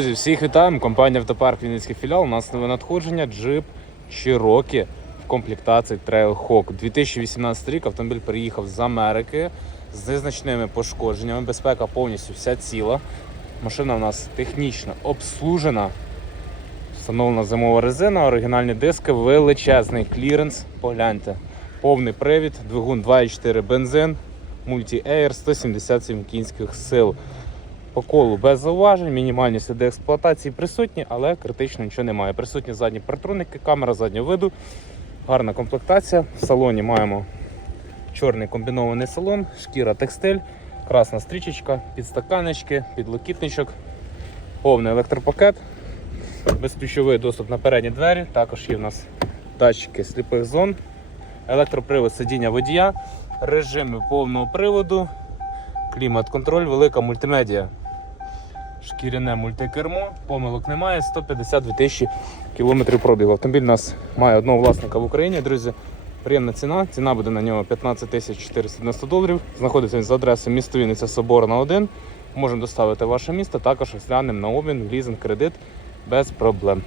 Друзі, всіх вітаємо. Компанія Автопарк Вінницький філіал. У нас нове надходження Jeep Cherokee в комплектації Trailhawk. 2018 рік автомобіль приїхав з Америки з незначними пошкодженнями. Безпека повністю вся ціла. Машина у нас технічно обслужена. Встановлена зимова резина, оригінальні диски, величезний кліренс. Погляньте. Повний привід, двигун 2,4 бензин, мульті-ейр, 177 кінських сил. По колу без зауважень, мінімальні сліди експлуатації присутні, але критично нічого немає. Присутні задні партроники, камера заднього виду, гарна комплектація. В салоні маємо чорний комбінований салон, шкіра текстиль, красна стрічечка, підстаканечки, підлокітничок, повний електропакет, безключовий доступ на передні двері. Також є в нас датчики сліпих зон, електропривод сидіння водія, режими повного приводу, клімат-контроль, велика мультимедіа. Шкіряне мультикермо, помилок немає, 152 тисячі кілометрів пробігу. Автомобіль у нас має одного власника в Україні, друзі. Приємна ціна. Ціна буде на нього 15 тисяч 490 доларів. Знаходиться він за адресою місто Вінниця Соборна 1. Можемо доставити ваше місто. Також розглянемо на обмін, лізинг, кредит без проблем.